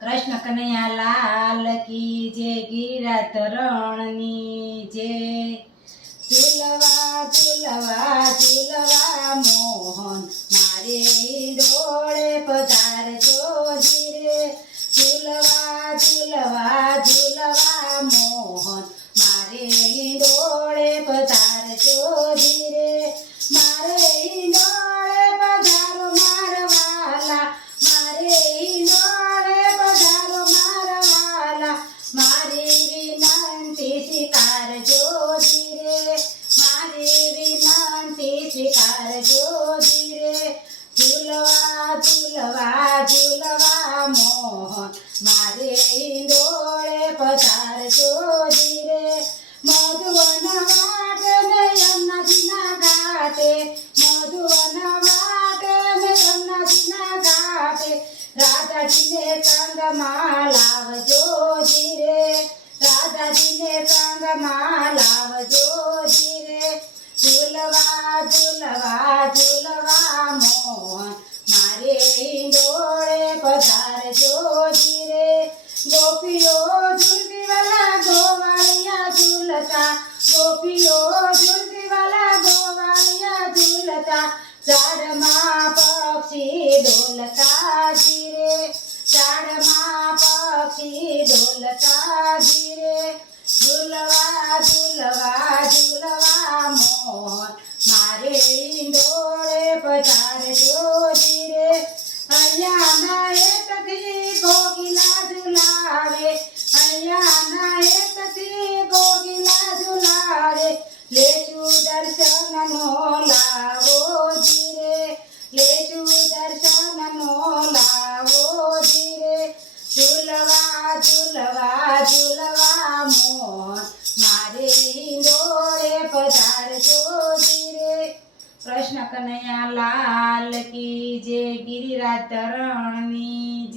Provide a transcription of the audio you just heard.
કૃષ્ણ કનૈયા લાલ કી જય, ગિરિરાજ તરણની જય। ઝૂલવા ઝૂલવા ઝૂલવા મોહન મારે ડોળે પધારજો ધીરે। ઝૂલવા ઝૂલવા ઝૂલવા મોહન મારે ડોળે પધારજો ધીરે। મારે ડોળે પધારો મારવાલા, મારે ડોળે પધારો મારવાલા, મારી વિનંતી સ્વીકારજો ધીરે, મારી વિનંતી સ્વીકારજો ધીરે। ઝૂલવા ઝૂલવા ઝૂલવા મોહન મારે ડોળે પધારજો ધીરે। મધુવન વાટે ને યમુનાજીના ઘાટે, મધુવન વાટે ને યમુનાજીના ઘાટે, રાધાજીને સંગમાં લાવજો ધીરે, રાધાજીને સંગમાં લાવજો ધીરે। ઝૂલવા ઝૂલવા ઝૂલવા મોહન મારે ડોળે પધારજો ધીરે। ગોપીઓ ઝૂલતીવાલા ગોવાળિયા ઝૂલતા, ગોપીઓ ઝૂલતીવાલા ગોવાળિયા ઝૂલતા, ઝાડમાં પક્ષી ડોલતા ધીરે, ઝાડમાં પક્ષી ડોલતા ધીરે। ઝૂલવા ઝૂલવા ઝૂલવા મોહન મારે ડોળે પધારજો ધીરે। અહીંયાના એકથી કોકિલા ઝુલાવે, અહીંયાના એકથી કોકિલા ઝુલાવે, લેશું દર્શનનો લાવો ધીરે, લેશું દર્શનનો લાવો ધીરે। ઝૂલવા ઝૂલવા ઝૂલવા મોહન મારે ડોળે પધારજો ધીરે। કૃષ્ણ કનૈયા લાલ કી જય, ગિરિરાજ તરણની જય।